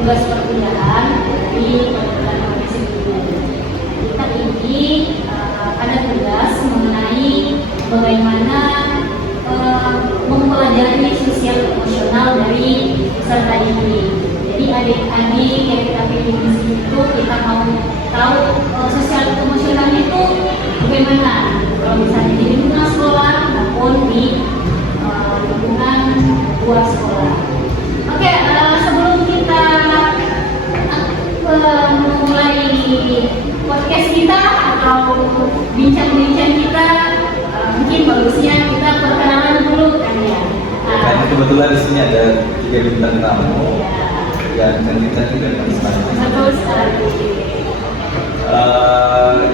tugas perkuliahan dari pendidikan profesi guru. Kita ini ada tugas mengenai bagaimana mempelajari sosial emosional dari peserta ini. Jadi adik-adik yang kita pilih di sini itu kita mau tahu sosial emosional itu bagaimana kalau misalnya di lingkungan sekolah maupun di lingkungan luar sekolah. Oke, sebelum kita memulai podcast kita atau bincang-bincang kita, mungkin bagusnya kita perkenalan dulu kan ya. Karena kebetulan di sini ada 3 bintang tamu dan cantik-cantik dan manis-manis. Betul sekali.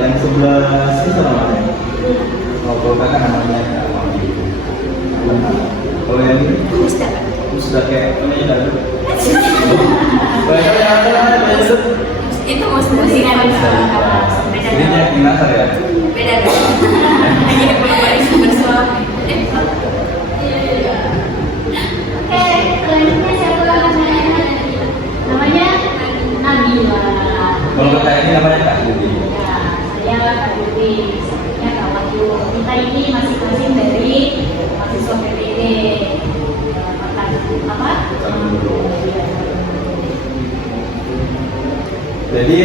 Yang sebelah sini namanya ngobrol kan namanya Kak Mami. Kalau yang ini sudah kayak namanya Dadu. Banyak yang ada Itu musik-musikan ini yang nasar ya? beda dong. Hanya belum bersuami. Oke, selanjutnya siapa namanya Nabila. Kalau kata ini namanya Kak Yudi. Ya, saya Kak Yudi, sebenarnya Kak Wahyu. Kita ini masing-masing dari mahasiswa PTD. Apa? Jadi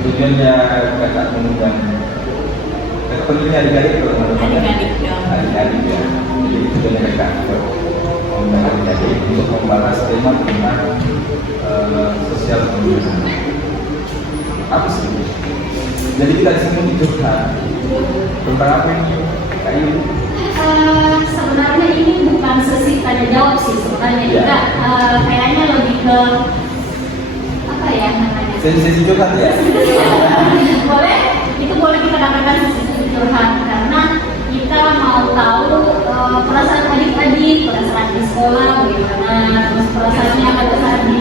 tujuannya kakak mengundang kakak pentingnya adik-adik kalau teman-teman Adik-adik dong. adik-adik ya. Jadi tujuannya kakak mengundang adik-adik untuk membahas tema tentang sosial emosional. Apa sih? Jadi kita di sini curhat tentang apa ini? Kayu. Sebenarnya ini bukan sesi tanya jawab sih sebenarnya kita kayaknya lebih ke apa ya namanya? Sesi curhat ya. Boleh, itu boleh kita katakan sesi curhat karena kita mau tahu perasaan adik-adik pada saat di sekolah bagaimana, terus perasaannya pada saat di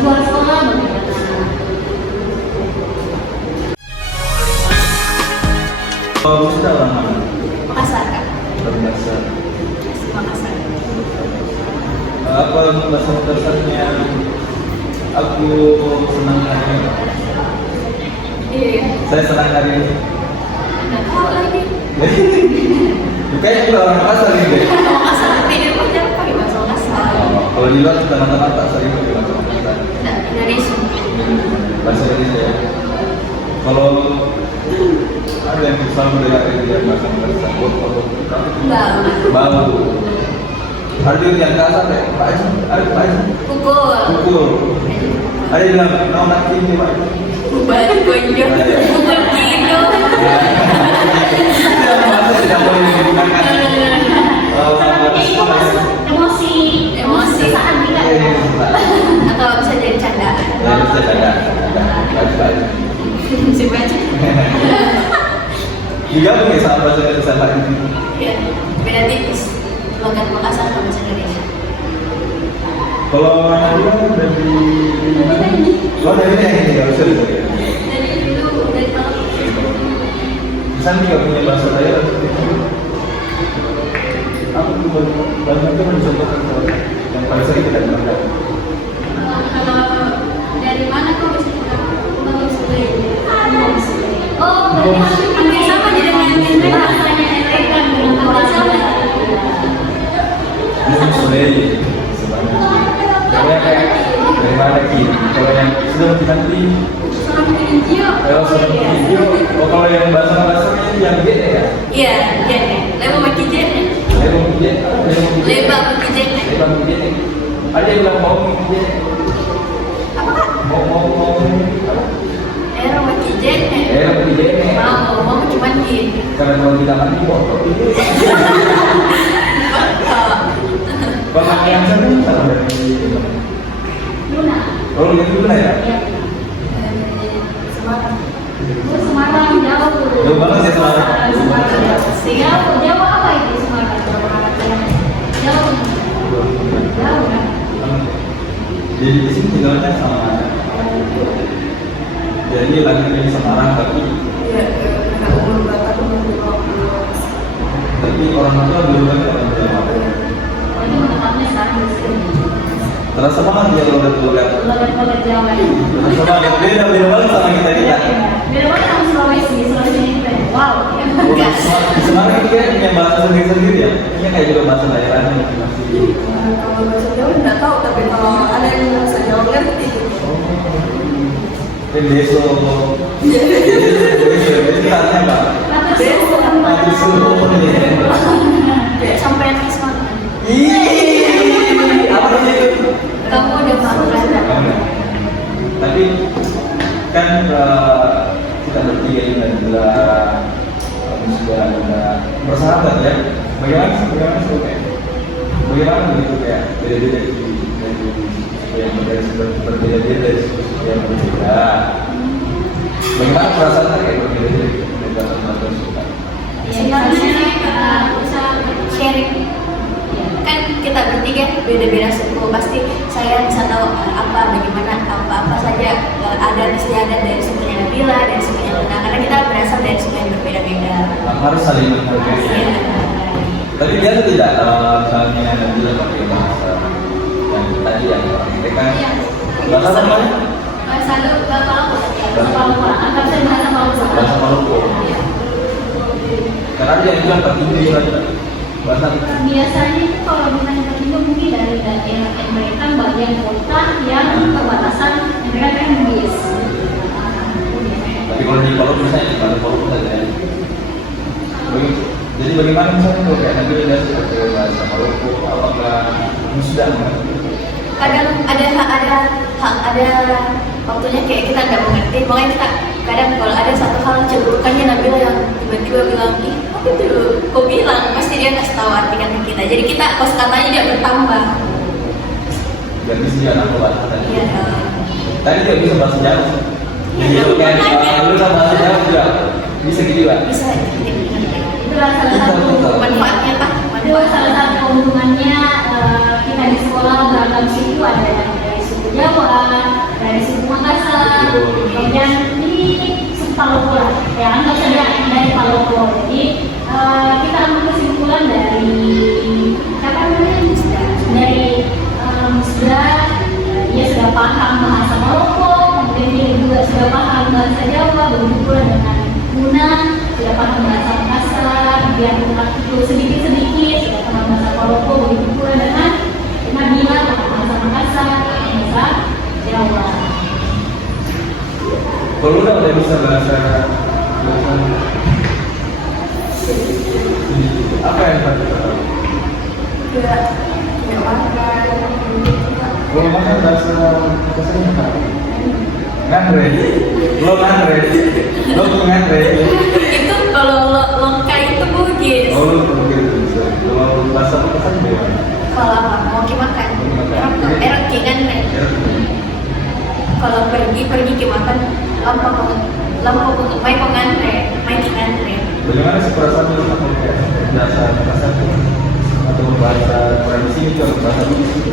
luar sekolah bagaimana. Kamu sudah orang mana? Makassar Kak. Makassar. Makassar. Apa bahasa-bahasanya aku senang hari ini? Iya. Saya senang hari ini. Nggak tahu lagi. Kayaknya kita orang Makassar ini. Makassar tidak banyak pakai bahasa Makassar. Kalau di luar teman-teman tak sering pakai bahasa Makassar. Nggak, Indonesia. Bahasa Indonesia ya. Kalau ada yang selalu belajar dia bahasa Makassar, Nggak. bau. Ada yang kasar ya, Pak Haji, ada Pak Haji. Pukul. Pukul. Ada yang bilang, no nanti ini Pak. Balik gonjol. Pukul kilo. Masa tidak boleh digunakan. Sepertinya itu masuk emosi saat kita atau bisa jadi candaan. Ya, bisa ada. Baik-baik. Si baca. Digabung ya sama bahasa Indonesia Pak ini. Iya, beda tipis. Logat Makassar sama bahasa Indonesia. Kalau orang dulu dari oh dari ini nggak usah dari Dari tahun Misalnya nggak punya bahasa daerah aku tuh banyak itu mencontohkan yang pada saya tidak mengenal. kalau dari mana kok bisa oh, berarti hampir sama jadi dengan bahasanya Enrekan dengan bahasa Ini Sulawesi sebenarnya. Kalau kayak dari mana Ki? Kalau yang sudah nanti kalau sudah video, kalau yang bahasa-bahasanya yang gede ya? iya, gede. Lewat maki gede. Lebang gede, Lebang maki gede. lebang gede. Ada yang bilang mau gede. Mau Era maki gede. lebih gede. Mau cuma gini. Karena kalau kita mandi botol. Bapak yang sana salah dari Luna. oh yang dulu ya? Iya. Semarang. Semarang jauh. Jauh banget ya Semarang. Jauh apa itu Semarang? Jauh. Jauh kan? Jadi di sini tinggalnya sama. Jadi lahirnya di Semarang tapi Iya, karena umur berapa umur 20. tapi orang tua dulu kan orang Jawa. Ini menetapnya sekarang di sini. Terasa banget dia logat-logat. Logat-logat Jawa. Terasa banget beda banget sama kita. Beda banget sama Sulawesi. Sulawesi ini keren. Wow. Sebenarnya itu kayak punya bahasa sendiri ya. Ini kayak juga bahasa daerahnya masih. Kalau bahasa Jawa nggak tahu, tapi kalau ada yang bahasa Jawa ngerti. Beso. Beso artinya apa? Beso. Kayak sampai nangis banget. Ih, apa sih itu? Kamu udah makan. Tapi kan kita bertiga ini adalah sudah bersahabat ya. Bagaimana begitu kayak beda-beda yang berbeda-beda dari yang berbeda. Bagaimana perasaannya kayak berbeda-beda dari suka? Sebenarnya kita bisa sharing. Kan kita bertiga beda-beda suku, pasti saya bisa tahu bagaimana apa saja ada istiadat dari sukunya Nabila, dari sukunya Luna, karena kita berasal dari suku yang berbeda-beda. Harus saling menghargai. Iya. Tapi biasa tidak misalnya Nabila pakai bahasa yang tadi yang mereka bahasa apa namanya? Selalu Papua. Anggap saya bahasa Papua. Bahasa Maluku. Karena dia yang bilang Patindo bahasa Biasanya itu kalau bukan Patindo mungkin dari daerah yang mereka bagian kota yang perbatasan mereka kan Bugis. tapi kalau di Palu misalnya di Palu saja ya. Jadi bagaimana misalnya kalau kayak Nabila dia pakai bahasa Maluku apakah sudah Kadang ada waktunya kayak kita nggak mengerti, makanya kita kadang kalau ada satu hal cemburukannya Nabila yang tiba-tiba bilang, ih apa itu kok bilang, pasti dia kasih tahu arti kata kita, jadi kita kosakatanya dia bertambah. dan bisa juga aku bahasa tadi. Iya. Tadi dia bisa bahasa Jawa. Iya, Jadi kayak makanya. lu sama bahasa Jawa juga bisa gitu juga. Bisa Itulah salah satu manfaatnya pak. itu salah satu keuntungannya kita di sekolah beragam suku, ada yang dari suku Jawa, dari suku Makassar, kemudian di suku Palopo ya anggap saja dari Palopo. Jadi kita ambil kesimpulan dari apa namanya dari Musda, dia sudah paham bahasa Palopo, kemudian dia juga sudah paham bahasa Jawa, begitu pula dengan Luna sudah paham bahasa Makassar, biar itu sedikit-sedikit sudah paham bahasa Palopo, begitu pula dengan Nabila paham bahasa Makassar, bahasa Jawa. Kalau udah bisa bahasa apa yang tadi? Tidak makan. Kalau makan bahasa apa? Ngandre, lo ngandre, lo tuh ngandre. Itu kalau longkai itu Bugis. Oh lo begitu bisa. Kalau bahasa Makassar gimana? Kalau apa mau makan? Erok kan? Kalau pergi ke makan lampu untuk main pengantre, main pengantre. Bagaimana sih perasaan lu sama kayak bahasa Makassar atau bahasa tradisi itu atau bahasa Bugis itu?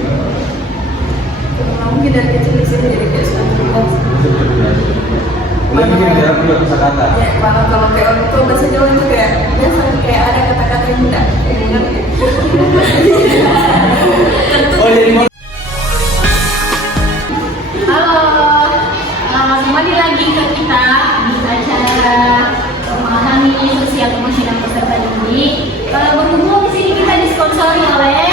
Mungkin dari kecil di sini jadi kayak suatu Udah bikin jarak juga kosakata. ya, kalau kayak orang tua bahasa Jawa itu kayak biasa kayak ada kata-kata yang enggak ngerti. Oh jadi mau Halo, kembali lagi ke kita di acara memahami sosial emosional peserta ini. Berhubung di sini kita disponsori oleh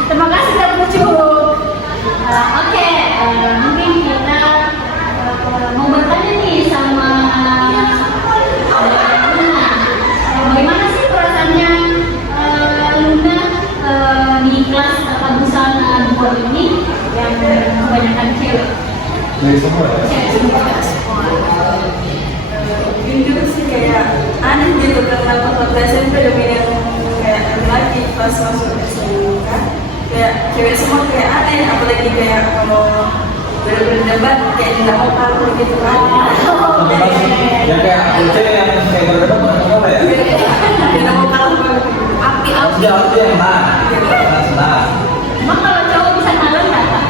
terima kasih sudah bercukup. Oke, mungkin kita mau bertanya nih sama Luna. Bagaimana sih perasaannya Luna di kelas tata busana 2 ini yang kebanyakan cewek? dari semua ya? Cewek. Jujur sih kayak aneh gitu karena waktu SMP udah yang kayak lagi pas masuk SMK kayak cewek semua kayak aneh, apalagi kayak kalau berdebat kayak tidak mau kalah gitu kan. Yang kayak cewek yang kayak berdebat apa ya? Tidak mau kalah api Harus yang menang, senang. Emang kalau cowok bisa kalah nggak, Pak?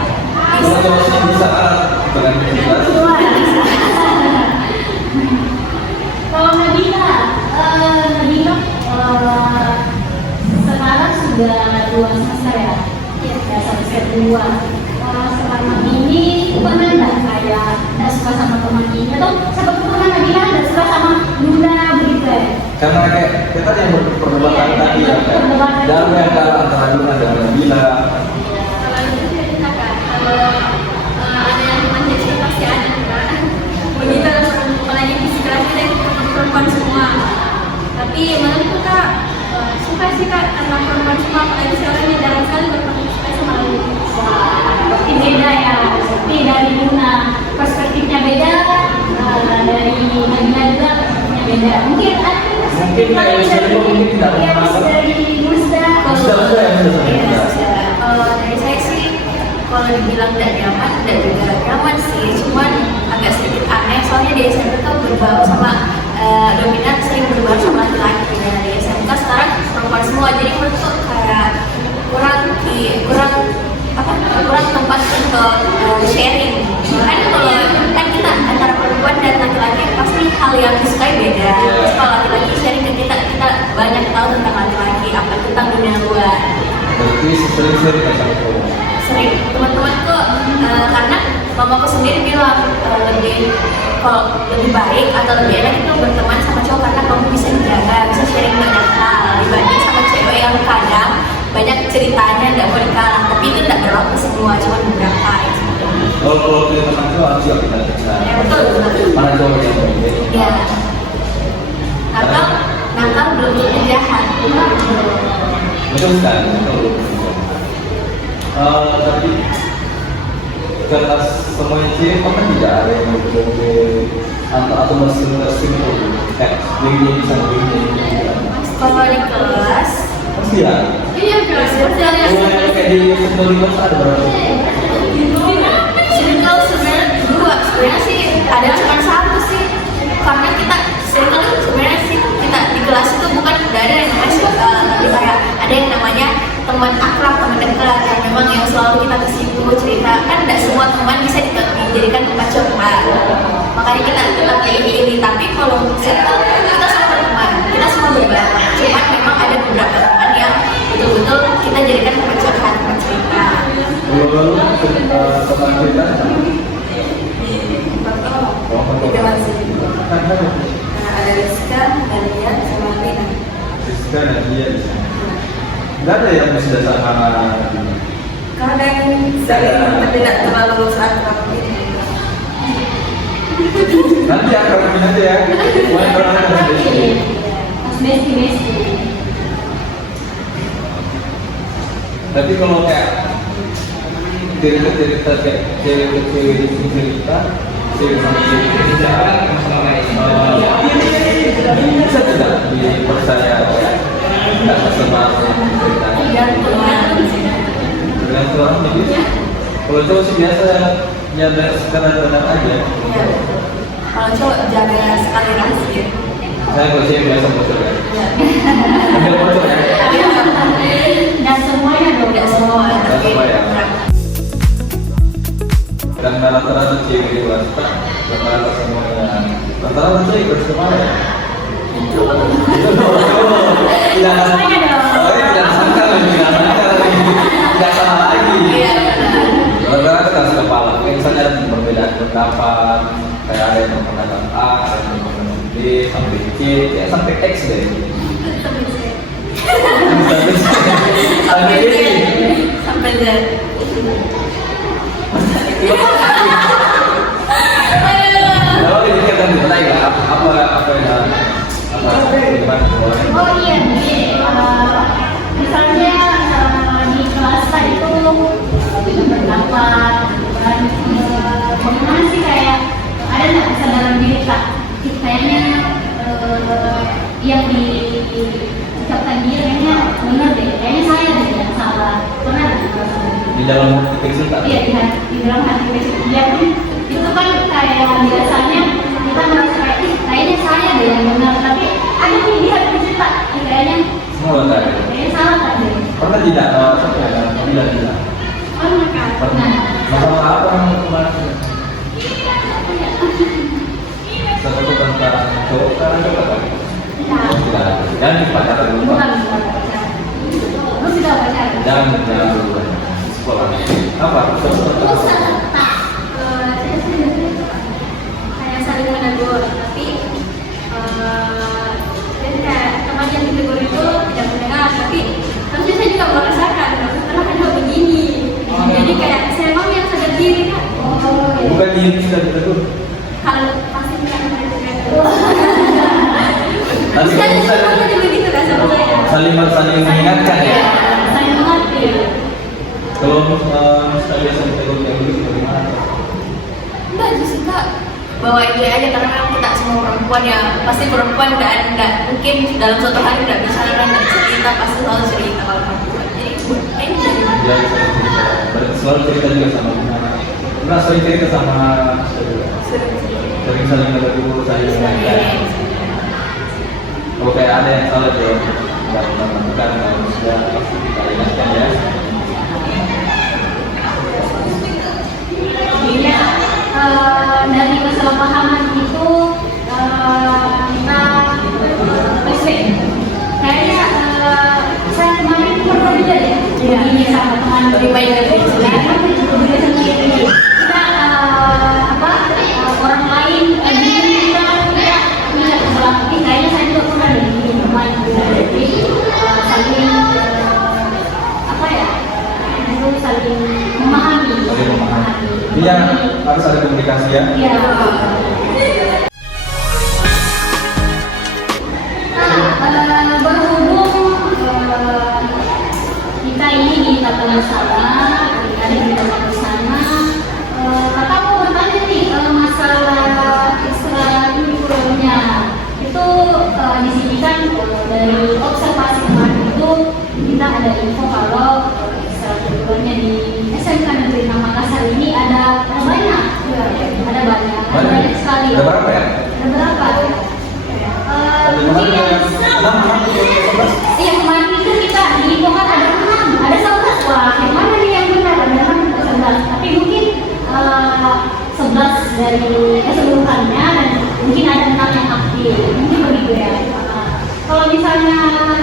Kalau cowok sih bisa kalah dengan kebebasan. Kalau Nabila sekarang sudah dua semester ya, ya semester 2. Selama ini pernah nggak kayak nggak suka sama teman ini atau sahabat pernah nggak bilang nggak suka sama Luna begitu ya? Karena kayak kita yang perdebatan tadi ya, kayak damai antara Luna dan Nabila. Kalau itu cerita kan, kalau ada yang manja sih pasti ada kan. Begitu apalagi di sekolah kita perempuan semua. Tapi malah kita suka sih kak karena perempuan semua, apalagi sekarang jarang sekali bertemu suka sama Luna. Berarti beda ya, tapi dari Luna perspektifnya beda, dari Nabila juga perspektifnya beda. Mungkin ada Mungkin kayak misalnya mungkin tidak ya, mengenal. dari Musda. Musda yang sudah Iya, sama. kalau dari saya sih, kalau dibilang tidak nyaman, tidak juga nyaman sih, cuman agak sedikit aneh. Soalnya di SMP tuh berbaur sama dominan sering berbaur sama laki-laki. Nah, di SMK sekarang perempuan semua, jadi menurut kayak kurang tempat untuk sharing. Kan kalau kan kita antara perempuan dan laki-laki pasti hal yang disukai beda. Terus kalau laki-laki sharing ke kita banyak tahu tentang laki-laki, apa tentang dunia luar. Berarti sering-sering kayak sama cowok. Sering teman-temanku karena mamaku sendiri bilang kalau lebih baik atau lebih enak itu berteman sama cowok karena kamu bisa dijaga, bisa sharing banyak hal dibanding sama cewek yang kadang banyak ceritanya nggak mau dikalah, tapi itu tidak berlaku semua, cuma beberapa ya. Kalau pilih teman cowok harus juga kita bisa. Ya, betul. Mana cowok yang baik? Ya, nakal belum tentu jahat. Betul sekali. Betul. Tapi karena semuanya sih, kan tidak ada yang lebih atau mesin itu kayak ini sama ini. Kalau di kelas, Pasti ya. iya kelas Kayak di sekolah kelas ada berapa? circle sebenarnya dua, sebenarnya sih ada cuma satu sih, karena kita circle itu sebenarnya sih kita di kelas itu bukan dari yang namanya circle, tapi kayak ada yang namanya teman akrab, teman dekat yang memang yang selalu kita kesibuk cerita. Kan tidak semua teman bisa dijadikan tempat curhat, makanya kita tetap pilih-pilih. Tapi kalau untuk circle kita semua teman, kita semua berbeda, cuman memang ada beberapa teman yang betul-betul kita jadikan tempat curhat, tempat cerita. Lalu teman kita Tiga masih. Ada Rizka, Daniel, sama Rina. Rizka dan dia di sana. Nggak ada yang sudah sama. Kadang saya tidak terlalu akrab gitu. Nanti akrabin aja ya. Main orang Pas besti. Tapi kalau kayak cerita kayak cewek cerita sama cewek bisa tidak dipercaya nggak sama ceritanya dengan orang jadi kalau cowok sih biasa nyadar sekadar aja. Kalau cowok jaga sekali rahasia. Saya kalau cewek biasa bocor ya ambil bocor ya Dan semuanya dong. Tidak semua, Nggak tapi semua ya. beberapa. dan rata-rata cewek di wanita rata-rata semuanya rata-rata cewek bersemangat tidak Semuanya dong. tidak sangka tidak salah lagi Iya, benar. rata-rata keras kepala kayak misalnya ada perbedaan pendapat kayak ada yang menggunakan A ada yang menggunakan B sampai C ya sampai X deh sampai Z Sampai Z. kalau dipikirkan gimana ya apa yang gimana Oh iya, misalnya di kelas itu berpendapat, dan bagaimana sih kayak ada nggak kesadaran diri kak? Kayaknya yang diucapkan dia kayaknya benar deh, kayaknya saya deh yang salah. Pernah nggak? di dalam deteksi tak? Iya, di dalam hati dia itu kan kayak biasanya kita merasa kayak kayaknya saya deh yang benar, tapi ada nih di hati kita kayaknya Semua tak ada. kayaknya salah kan deh. Pernah tidak? Tidak. Pernah kan? Pernah. Masalah apa yang kemarin? Satu itu tentang cowok kan ada apa? Nah, Tidak. Dan di pacaran dulu. bukan. Lu sudah Jangan dulu sekolah. Apa? Kayak saling menegur, tapi dan kayak teman yang ditegur itu tidak mendengar, tapi harusnya saya juga merasakan karena kan begini. Jadi kayak saya mau yang sadar diri kan. Bukan dia sudah ditegur. Kalau pasti kan Harus bisa bisa jadi begitu kan sama saya. saling mengingatkan ya. Saya mengerti. Kalau misalnya biasa ditegur yang begitu bagaimana? Enggak, justru Kak bawa ide aja karena memang kita semua perempuan ya, pasti perempuan enggak mungkin dalam suatu hari enggak bisa cerita, pasti selalu cerita kalau perempuan. Jadi ini Ya, selalu cerita juga sama Bunda. Bunda sering cerita sama sering saling menegur, saling mengingatkan. Kalau kayak ada yang salah tuh nggak menemukan, sudah pasti kita ingatkan ya. Iya, dari kesalahpahaman itu kita respect. Kayaknya saya kemarin pernah juga ya, begini sama teman pribadi dari saya juga sendiri. Kita orang lain begini kita bisa kesalah. Kayaknya saya juga pernah dari teman jadi saling itu saling memahami. Iya, harus ada komunikasi ya. Iya. Berhubung kita ini di Tata Masalah, ada di tempat sana, kakak mau bertanya nih masalah ekstrakurikulernya. Itu di sini kan dari observasi kemarin itu kita ada info kalau ekstrakurikulernya di SMK Negeri Makassar ini ada banyak sekali. Ada berapa ya? Ada berapa? Mungkin yang iya kemarin itu kita diinfokan ada 6, ada 11. Wah, yang mana nih yang benar? Ada 6 atau 11? Tapi mungkin 11 dari keseluruhannya dan mungkin ada 6 yang aktif. Mungkin begitu ya. Kalau misalnya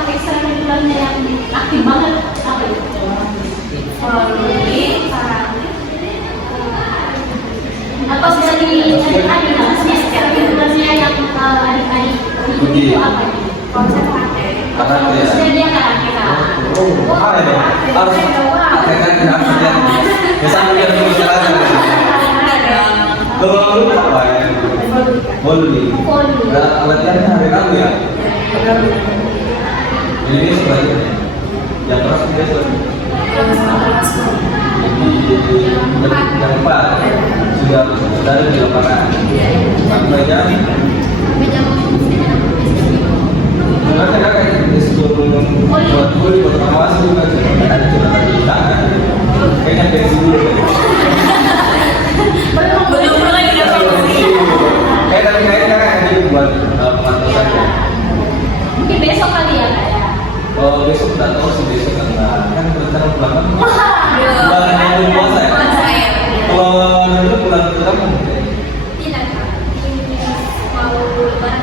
ekstrakurikulernya yang aktif banget apa itu? Atau bisa adik-adik lah, ekstrakurikulernya yang adik-adik ikuti itu apa nih? konsep karate. Maksudnya dia karate kan? Ada dong. Harus ada kan tidak kerja. Misalnya dia dulu jalan. Kalau lu apa ya? Volley. Latihannya hari Rabu ya. Jadi dia sebagian yang keras dia yang 4 sudah ada di lapangan sampai jam karena kayak sebelum buat volley buat awas juga ada cerita kita kayaknya dari dulu Belum lagi kayak tadi kayaknya kan buat pemantau saja. Mungkin besok kali ya kak ya? Oh besok nggak tahu sih besok kan rencana pulang kan Iya. bulan puasa ya. Saya. Kalau dulu pulang ke kamu Tidak Kak. Mau lebaran.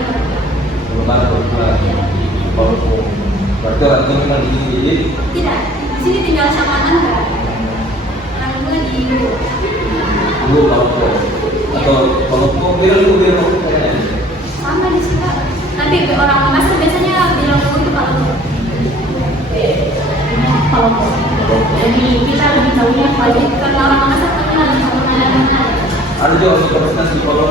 belum ada pulang. Oh berarti orang tua memang di sini jadi Tidak. Di sini tinggal sama Anda. Orang tua di dulu kalau kok bilang kayaknya. sama di sini Kak. Nanti orang Makassar biasanya bilang itu Kalau jadi kita lebih tahunya kalau karena orang Makassar terkenal dengan Ada juga universitas di Polo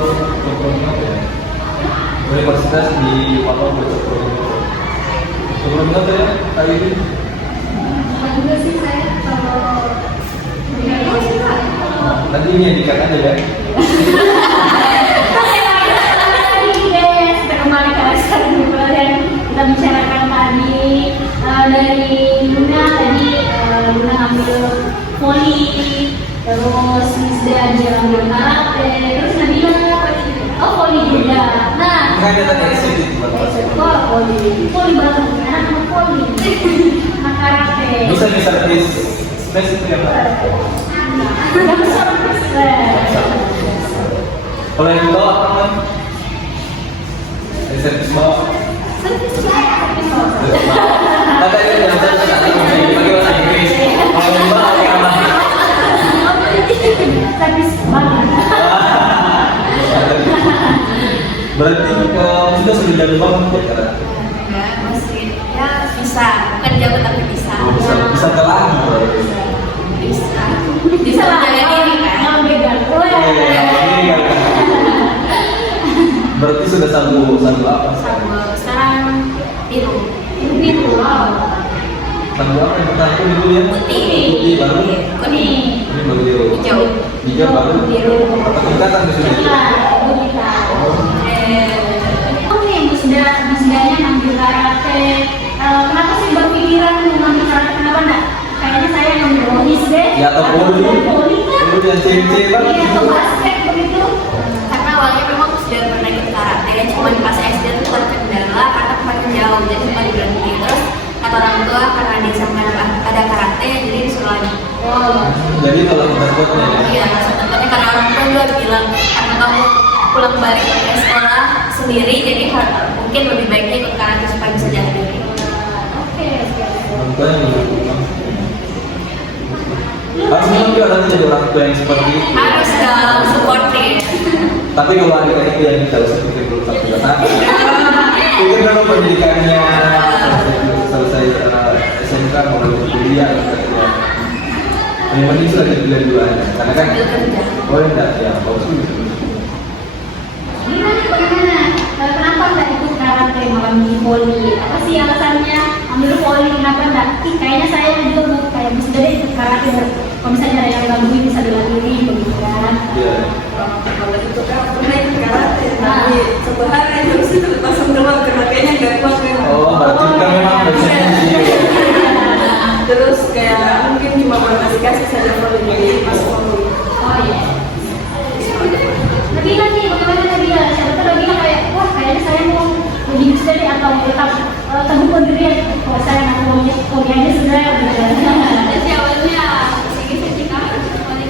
Universitas di Polo sebelum itu ya kali ini juga sih saya kalau tahu sih Kak. nanti ini yang dikat aja ya. kita kembali ke ekstrakurikuler yang kita bicarakan tadi dari Luna tadi Luna ambil volley, terus Misda dia ambil karate, terus Nabila volley juga. Nah, Kan ada tadi sedikit buat volley bareng anak volley, anak karate. bisa servis space itu ya Pak. Yang servis. Kalau yang di bawah apa? Servis bawah. Servis. Kata itu yang bagaimana Inggris? jago banget ya karate. Enggak, masih ya bisa, bukan jago tapi bisa. Oh, bisa lagi. Bisa. Bisa lah, jaga diri kan. kalau begal. Iya. Berarti sudah satu apa sekarang? Sekarang biru. Biru, wow. Satu apa yang pertama itu dulu ya? Putih. Putih baru. Kuning. Ini baru biru. Hijau. Hijau baru. Biru. Apa tingkatan di sini? Setelah itu kita. Oh nih, musdanya ngambil karate. Kenapa sih berpikiran mengambil karate? Kenapa enggak? Kayaknya saya ngambil rohis deh. Ya atau poli? Poli kan? Poli yang cewek kan? Iya, atau basket begitu. Karena awalnya memang sudah pernah ikut karate ya, cuma di pas SD itu terkendala karena kemarin jauh, jadi cuma berhenti. Terus kata orang tua karena di sana ada karate, jadi disuruh lagi. Oh, Jadi kalau kita buatnya ya. Iya, sebetulnya karena orang tua juga bilang karena kamu pulang balik ke sekolah sendiri, jadi mungkin lebih baiknya ikut karate supaya bisa jaga diri. oke. Orang tuanya juga. Harus memang juga nanti jadi orang tua yang seperti itu. Harus dong supportive. Tapi kalau ada itu yang kita usah pikir dulu sampai ke sana. Pikir dulu pendidikannya selesai SMK mau lanjut kuliah ya. Yang penting sudah jadi dulu aja. Karena kan Sambil kerja. boleh enggak ya bagus gitu. Gimana bagaimana? Kenapa nggak ikut karate malam di poli? Apa sih alasannya ambil poli? Kenapa nggak? Kayaknya saya juga mau kayak bisa jadi ikut karate. Kalau misalnya ada yang gangguin bisa dilatih begitu kan? Iya. Kalau itu kan pernah ikut karate, tapi satu hari terus itu langsung keluar karena kayaknya nggak kuat kan. Oh, berarti kan memang basicnya di sini. Terus kayak mungkin cuma kasih saja kalau jadi pas poli. Oh iya. Nabila nih, bagaimana Nabila? Siapa tahu Nabila kayak, wah kayaknya saya mau pergi bisa deh atau tetap teguh pendirian. Kalau saya nggak mau kuliah aja sudah. Jadi awalnya sedikit ketika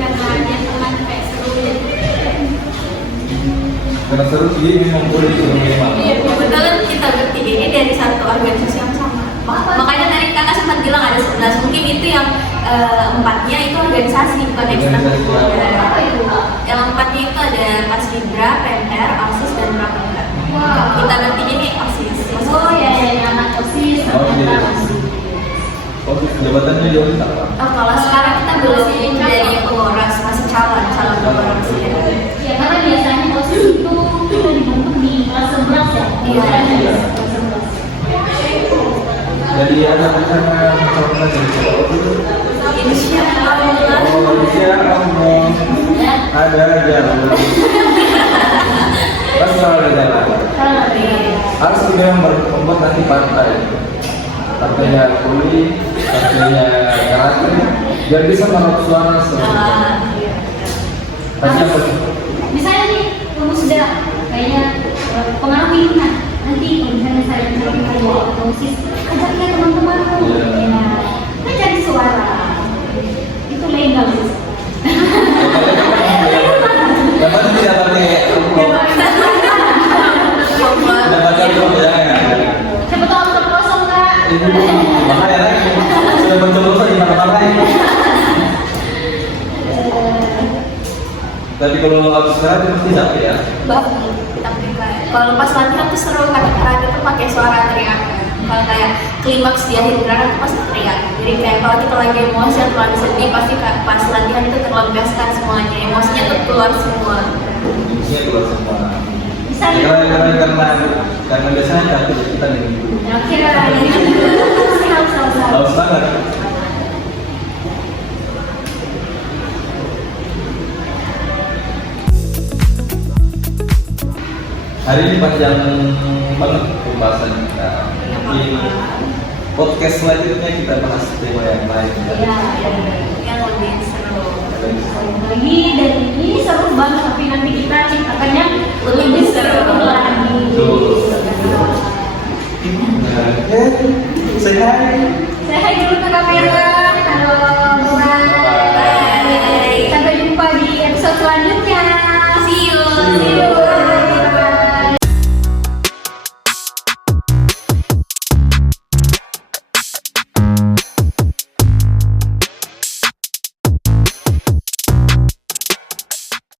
karena dia teman kayak seru jadi. Karena seru sih memang boleh suruh minimal. Iya, kebetulan kita bertiga ini dari satu organisasi yang sama. Makanya tadi kakak sempat bilang ada 11, mungkin itu yang empatnya itu organisasi bukan ekstrakurikuler. Organisasi, apa itu? Yang empatnya itu ada Paskibra, PNR, OSIS dan Pramuka. Wow. Kita bertiga ini OSIS. Oh ya, anak osis, Oh, iya. ternyata masih. Oh, jabatannya jauh apa? Oh, kalau sekarang kita belum jadi pengurus, masih calon pengurus ya. Ya karena biasanya osis itu kita dibentuk di kelas 11 ya. Iya. Kelas 11. Jadi ada rencana mencoba jadi sekolah itu. Insya Allah. Oh, insya Allah. Ada jalan. Pasti selalu ada jalan. Harus juga yang membuat nanti partai. Partainya poli, partainya karate, biar bisa meraup suara semua. Tapi apa? Misalnya nih, kamu sudah kayaknya pengaruh lingkungan. Nanti kalau misalnya saya mencari kerja atau osis, ajaknya teman-temanmu. Iya. Ya, kan jadi suara. Itu legal sih. Dapat tidak pakai amplop. Tidak pakai amplop ya. Siapa tahu amplop kosong kak. Itu bahaya lagi. Sudah mencoblos di mana-mana. Tapi kalau habis karate pasti dapat ya. Tapi kalau pas latihan tuh seru karena karate tuh pakai suara teriak. Kalau kayak klimaks di akhir gerakan tuh pasti teriak. Jadi kayak kalau kita lagi emosi atau lagi sedih pasti pas latihan itu terlampiaskan semuanya. Emosinya tuh keluar semua. Ini keluar semua. Bisa ya. Karena biasanya cantik kita nih. Ya kira ini harus. Haus banget. Hari ini panjang banget pembahasan kita. Mungkin podcast selanjutnya kita bahas tema yang lain. Iya. Yang lebih seru. Lagi. Lagi dan ini seru banget tapi nanti kita ciptakannya lebih seru lagi. Betul. Nah, say hi. Saya dulu